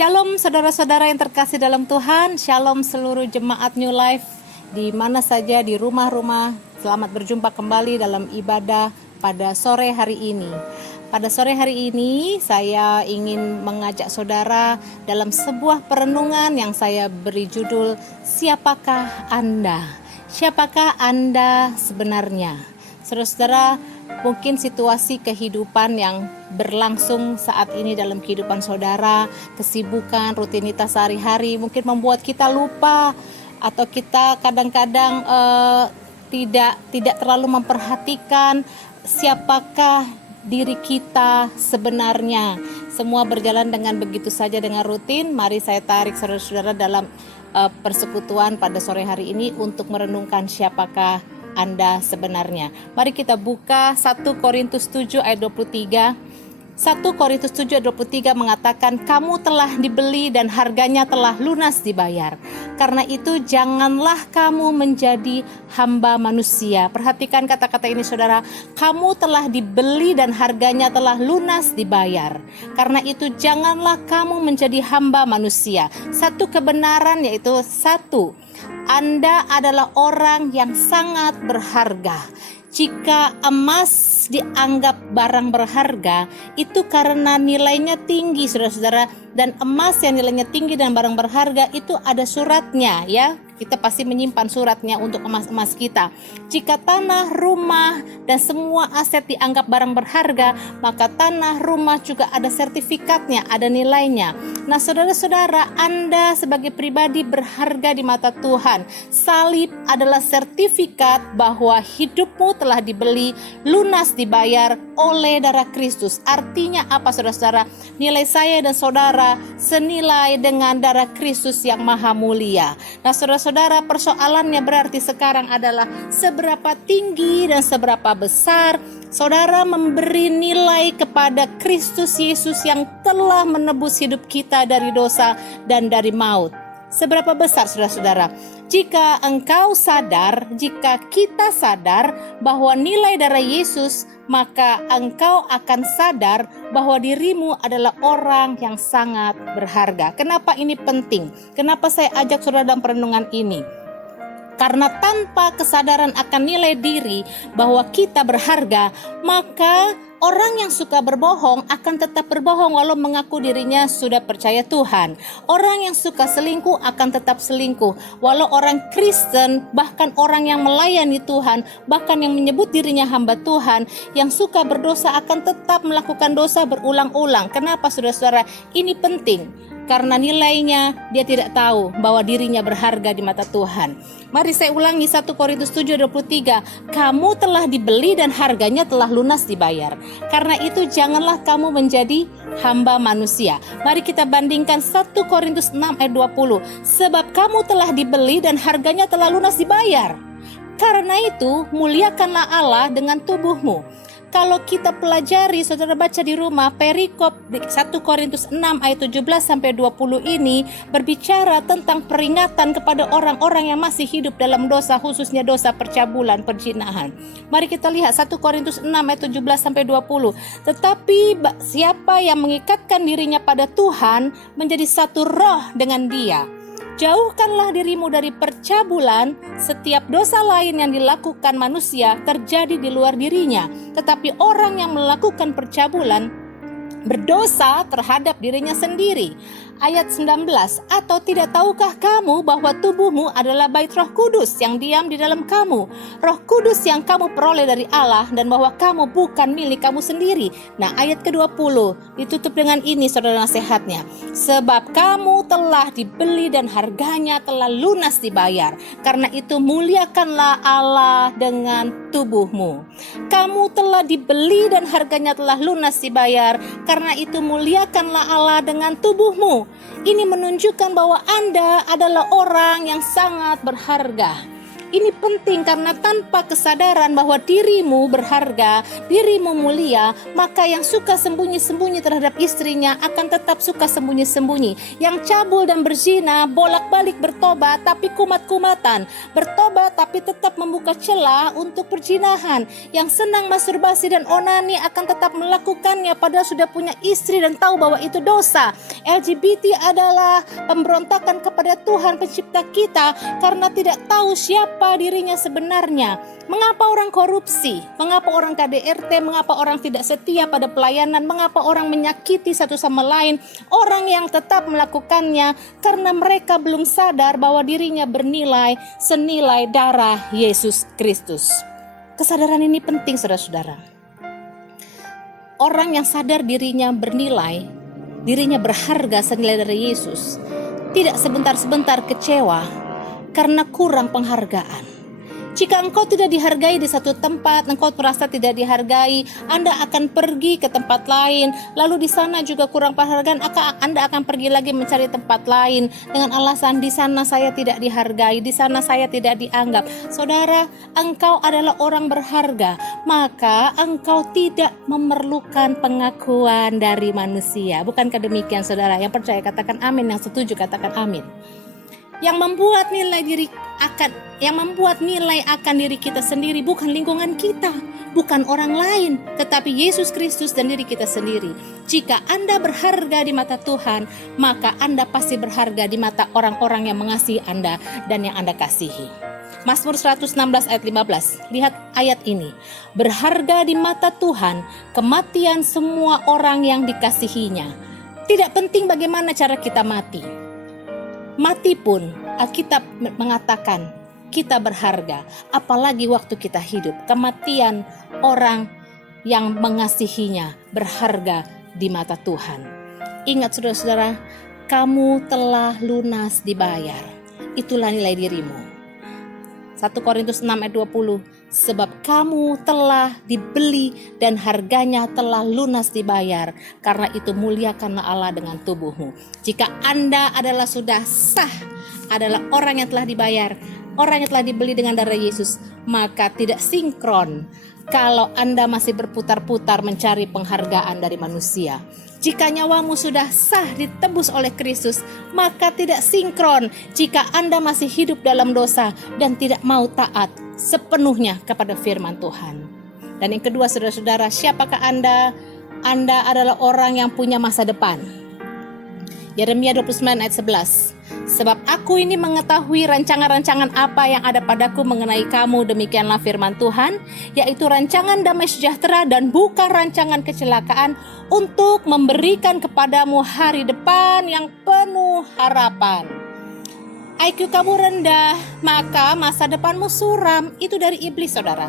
Shalom saudara-saudara yang terkasih dalam Tuhan. Shalom seluruh jemaat New Life di mana saja, di rumah-rumah. Selamat berjumpa kembali dalam ibadah pada sore hari ini. Pada sore hari ini saya ingin mengajak saudara dalam sebuah perenungan yang saya beri judul Siapakah Anda? Siapakah Anda sebenarnya? Saudara-saudara, mungkin situasi kehidupan yang berlangsung saat ini dalam kehidupan saudara, kesibukan, rutinitas sehari-hari mungkin membuat kita lupa, atau kita kadang-kadang tidak terlalu memperhatikan siapakah diri kita sebenarnya. Semua berjalan dengan begitu saja dengan rutin. Mari saya tarik saudara-saudara dalam persekutuan pada sore hari ini untuk merenungkan siapakah Anda sebenarnya. Mari kita buka 1 Korintus 7 ayat 23. 1 Korintus 7 ayat 23 mengatakan, kamu telah dibeli dan harganya telah lunas dibayar. Karena itu janganlah kamu menjadi hamba manusia. Perhatikan kata-kata ini saudara. Kamu telah dibeli dan harganya telah lunas dibayar. Karena itu janganlah kamu menjadi hamba manusia. Satu kebenaran yaitu satu, Anda adalah orang yang sangat berharga. Jika emas dianggap barang berharga, itu karena nilainya tinggi, saudara-saudara. Dan emas yang nilainya tinggi dan barang berharga itu ada suratnya, ya. Kita pasti menyimpan suratnya untuk emas-emas kita. Jika tanah, rumah, dan semua aset dianggap barang berharga, maka tanah, rumah juga ada sertifikatnya, ada nilainya. Nah, saudara-saudara, Anda sebagai pribadi berharga di mata Tuhan. Salib adalah sertifikat bahwa hidupmu telah dibeli, lunas dibayar oleh darah Kristus. Artinya apa, saudara-saudara? Nilai saya dan saudara senilai dengan darah Kristus yang maha mulia. Nah, saudara-saudara, persoalannya berarti sekarang adalah seberapa tinggi dan seberapa besar saudara memberi nilai kepada Kristus Yesus yang telah menebus hidup kita dari dosa dan dari maut. Seberapa besar, saudara-saudara? Jika engkau sadar, jika kita sadar bahwa nilai darah Yesus, maka engkau akan sadar bahwa dirimu adalah orang yang sangat berharga. Kenapa ini penting? Kenapa saya ajak saudara dalam perenungan ini? Karena tanpa kesadaran akan nilai diri bahwa kita berharga, maka orang yang suka berbohong akan tetap berbohong walau mengaku dirinya sudah percaya Tuhan. Orang yang suka selingkuh akan tetap selingkuh. Walau orang Kristen, bahkan orang yang melayani Tuhan, bahkan yang menyebut dirinya hamba Tuhan, yang suka berdosa akan tetap melakukan dosa berulang-ulang. Kenapa, saudara-saudara? Ini penting. Karena nilainya dia tidak tahu bahwa dirinya berharga di mata Tuhan. Mari saya ulangi 1 Korintus 7:23. Kamu telah dibeli dan harganya telah lunas dibayar. Karena itu janganlah kamu menjadi hamba manusia. Mari kita bandingkan 1 Korintus 6 ayat 20. Sebab kamu telah dibeli dan harganya telah lunas dibayar. Karena itu muliakanlah Allah dengan tubuhmu. Kalau kita pelajari, saudara baca di rumah, perikop 1 Korintus 6 ayat 17 sampai 20 ini berbicara tentang peringatan kepada orang-orang yang masih hidup dalam dosa, khususnya dosa percabulan, perzinahan. Mari kita lihat 1 Korintus 6 ayat 17 sampai 20. Tetapi siapa yang mengikatkan dirinya pada Tuhan menjadi satu roh dengan Dia. Jauhkanlah dirimu dari percabulan. Setiap dosa lain yang dilakukan manusia terjadi di luar dirinya, tetapi orang yang melakukan percabulan berdosa terhadap dirinya sendiri. Ayat 19, atau tidak tahukah kamu bahwa tubuhmu adalah bait Roh Kudus yang diam di dalam kamu, Roh Kudus yang kamu peroleh dari Allah, dan bahwa kamu bukan milik kamu sendiri. Nah, ayat ke-20 ditutup dengan ini, saudara, nasihatnya. Sebab kamu telah dibeli dan harganya telah lunas dibayar. Karena itu muliakanlah Allah dengan tubuhmu. Kamu telah dibeli dan harganya telah lunas dibayar. Karena itu muliakanlah Allah dengan tubuhmu. Ini menunjukkan bahwa Anda adalah orang yang sangat berharga. Ini penting karena tanpa kesadaran bahwa dirimu berharga, dirimu mulia, maka yang suka sembunyi-sembunyi terhadap istrinya akan tetap suka sembunyi-sembunyi. Yang cabul dan berzina bolak-balik bertobat tapi kumat-kumatan, bertobat tapi tetap membuka celah untuk perzinahan. Yang senang masturbasi dan onani akan tetap melakukannya padahal sudah punya istri dan tahu bahwa itu dosa. LGBT adalah pemberontakan kepada Tuhan pencipta kita karena tidak tahu siapa dirinya sebenarnya. Mengapa orang korupsi? Mengapa orang KDRT? Mengapa orang tidak setia pada pelayanan? Mengapa orang menyakiti satu sama lain? Orang yang tetap melakukannya karena mereka belum sadar bahwa dirinya bernilai senilai darah Yesus Kristus. Kesadaran ini penting, saudara-saudara. Orang yang sadar dirinya bernilai, dirinya berharga senilai dari Yesus, tidak sebentar-sebentar kecewa karena kurang penghargaan. Jika engkau tidak dihargai di satu tempat, engkau merasa tidak dihargai, Anda akan pergi ke tempat lain, lalu di sana juga kurang penghargaan, Anda akan pergi lagi mencari tempat lain dengan alasan di sana saya tidak dihargai, di sana saya tidak dianggap. Saudara, engkau adalah orang berharga, maka engkau tidak memerlukan pengakuan dari manusia. Bukankah demikian, saudara? Yang percaya katakan amin, yang setuju katakan amin. Yang membuat nilai akan diri kita sendiri bukan lingkungan kita, bukan orang lain, tetapi Yesus Kristus dan diri kita sendiri. Jika Anda berharga di mata Tuhan, maka Anda pasti berharga di mata orang-orang yang mengasihi Anda dan yang Anda kasihi. Mazmur 116 ayat 15. Lihat ayat ini. Berharga di mata Tuhan kematian semua orang yang dikasihinya. Tidak penting bagaimana cara kita mati. Mati pun Alkitab mengatakan kita berharga, apalagi waktu kita hidup. Kematian orang yang mengasihinya berharga di mata Tuhan. Ingat saudara-saudara, kamu telah lunas dibayar. Itulah nilai dirimu. 1 Korintus 6 ayat 20. Sebab kamu telah dibeli dan harganya telah lunas dibayar. Karena itu muliakanlah Allah dengan tubuhmu. Jika Anda adalah sudah sah, adalah orang yang telah dibayar, orang yang telah dibeli dengan darah Yesus, maka tidak sinkron kalau Anda masih berputar-putar mencari penghargaan dari manusia. Jika nyawamu sudah sah ditebus oleh Kristus, maka tidak sinkron jika Anda masih hidup dalam dosa dan tidak mau taat sepenuhnya kepada firman Tuhan. Dan yang kedua, saudara-saudara, siapakah Anda? Anda adalah orang yang punya masa depan. Yeremia 29 ayat 11. Sebab aku ini mengetahui rancangan-rancangan apa yang ada padaku mengenai kamu, demikianlah firman Tuhan, yaitu rancangan damai sejahtera dan bukan rancangan kecelakaan, untuk memberikan kepadamu hari depan yang penuh harapan. IQ kamu rendah, maka masa depanmu suram. Itu dari iblis, saudara.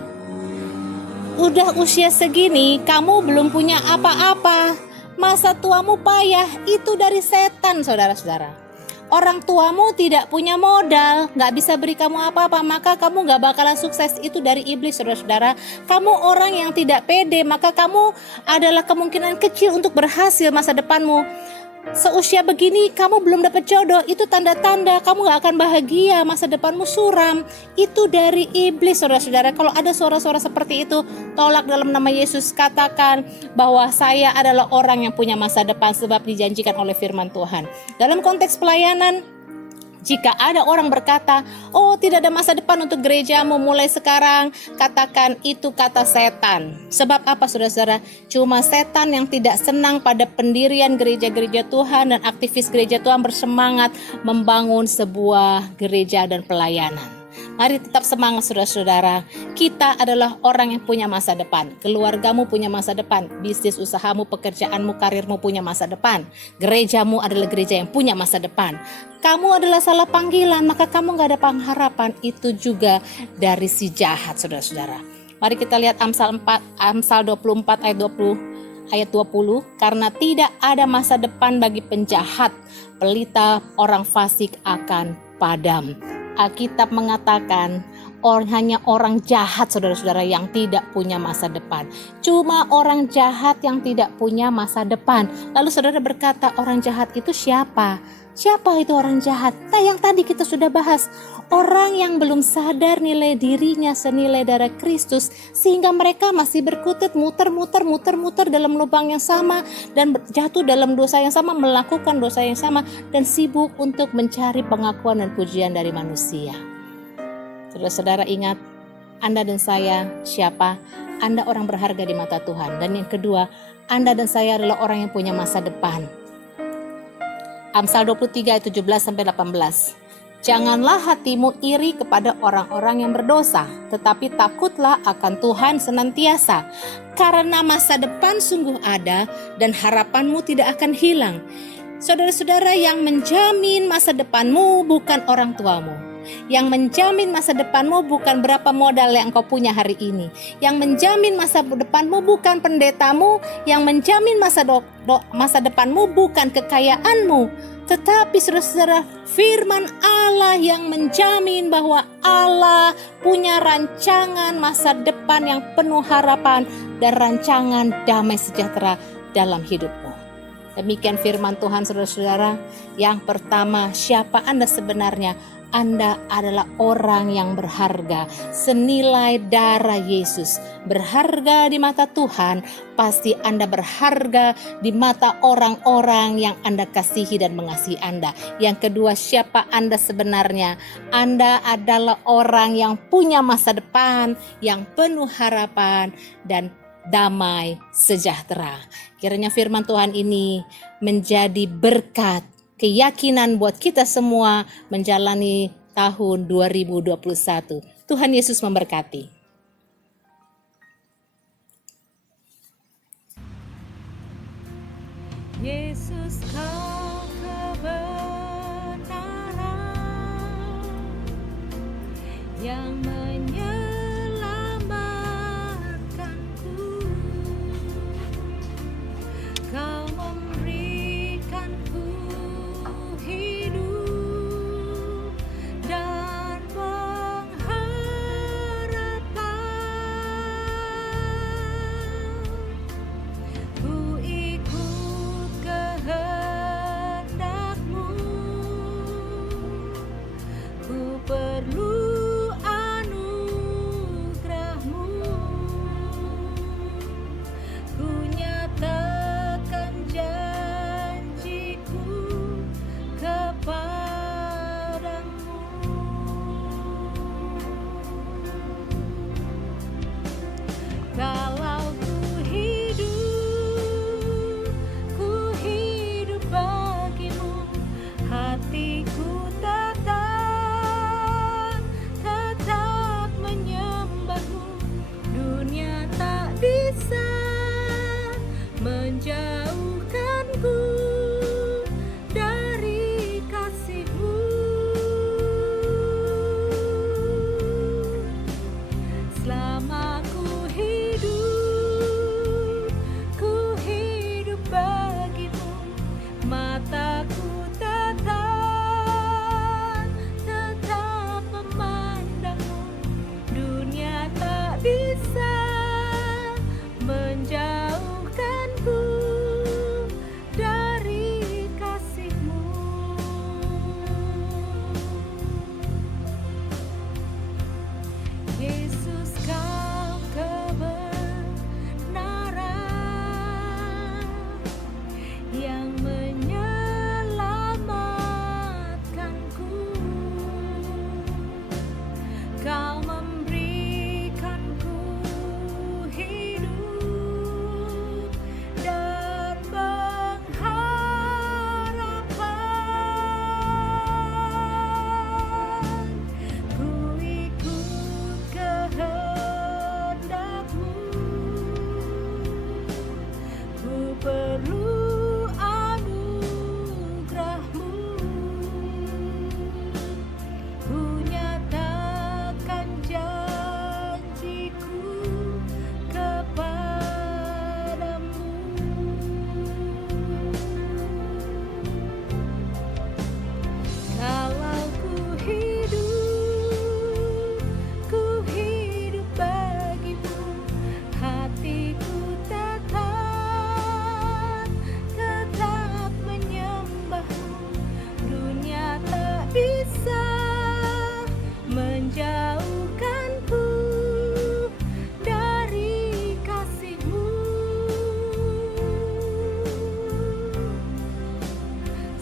Udah usia segini, kamu belum punya apa-apa. Masa tuamu payah, itu dari setan, saudara-saudara. Orang tuamu tidak punya modal, gak bisa beri kamu apa-apa, maka kamu gak bakalan sukses. Itu dari iblis, saudara-saudara. Kamu orang yang tidak pede, maka kamu adalah kemungkinan kecil untuk berhasil masa depanmu. Seusia begini kamu belum dapat jodoh, itu tanda-tanda kamu gak akan bahagia, masa depanmu suram. Itu dari iblis, saudara-saudara. Kalau ada suara-suara seperti itu, tolak dalam nama Yesus. Katakan bahwa saya adalah orang yang punya masa depan sebab dijanjikan oleh firman Tuhan. Dalam konteks pelayanan, jika ada orang berkata, oh tidak ada masa depan untuk gerejamu mulai sekarang, katakan itu kata setan. Sebab apa, saudara-saudara? Cuma setan yang tidak senang pada pendirian gereja-gereja Tuhan dan aktivis gereja Tuhan bersemangat membangun sebuah gereja dan pelayanan. Mari tetap semangat, saudara-saudara. Kita adalah orang yang punya masa depan. Keluargamu punya masa depan. Bisnis usahamu, pekerjaanmu, karirmu punya masa depan. Gerejamu adalah gereja yang punya masa depan. Kamu adalah salah panggilan, maka kamu gak ada pengharapan. Itu juga dari si jahat, saudara-saudara. Mari kita lihat Amsal 24 ayat 20. Karena tidak ada masa depan bagi penjahat, pelita orang fasik akan padam. Alkitab mengatakan hanya orang jahat, saudara-saudara, yang tidak punya masa depan. Cuma orang jahat yang tidak punya masa depan. Lalu saudara berkata, orang jahat itu siapa? Siapa itu orang jahat? Nah, yang tadi kita sudah bahas, orang yang belum sadar nilai dirinya senilai darah Kristus, sehingga mereka masih berkutat muter-muter dalam lubang yang sama, dan jatuh dalam dosa yang sama, melakukan dosa yang sama, dan sibuk untuk mencari pengakuan dan pujian dari manusia. Saudara-saudara ingat, Anda dan saya siapa? Anda orang berharga di mata Tuhan. Dan yang kedua, Anda dan saya adalah orang yang punya masa depan. Amsal 23 ayat 17-18. Janganlah hatimu iri kepada orang-orang yang berdosa, tetapi takutlah akan Tuhan senantiasa. Karena masa depan sungguh ada dan harapanmu tidak akan hilang. Saudara-saudara, yang menjamin masa depanmu bukan orang tuamu. Yang menjamin masa depanmu bukan berapa modal yang kau punya hari ini. Yang menjamin masa depanmu bukan pendetamu. Yang menjamin masa depanmu bukan kekayaanmu. Tetapi saudara-saudara, firman Allah yang menjamin bahwa Allah punya rancangan masa depan yang penuh harapan dan rancangan damai sejahtera dalam hidupmu. Demikian firman Tuhan, saudara-saudara. Yang pertama, siapa Anda sebenarnya? Anda adalah orang yang berharga, senilai darah Yesus. Berharga di mata Tuhan, pasti Anda berharga di mata orang-orang yang Anda kasihi dan mengasihi Anda. Yang kedua, siapa Anda sebenarnya? Anda adalah orang yang punya masa depan, yang penuh harapan dan damai sejahtera. Kiranya firman Tuhan ini menjadi berkat, keyakinan buat kita semua menjalani tahun 2021. Tuhan Yesus memberkati. Yesus, kau kebenaran yang menyelamatkanku. Kau memberikanku hidup dan pengharapan. Ku ikut kehendak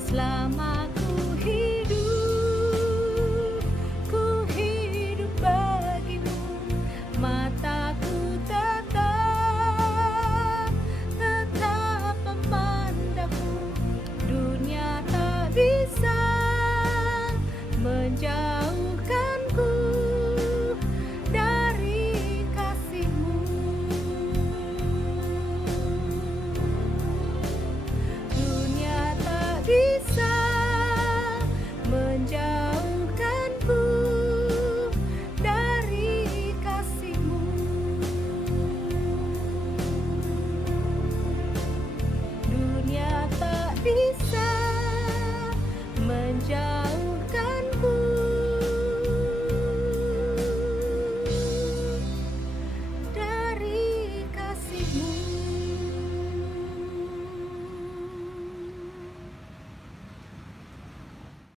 selamat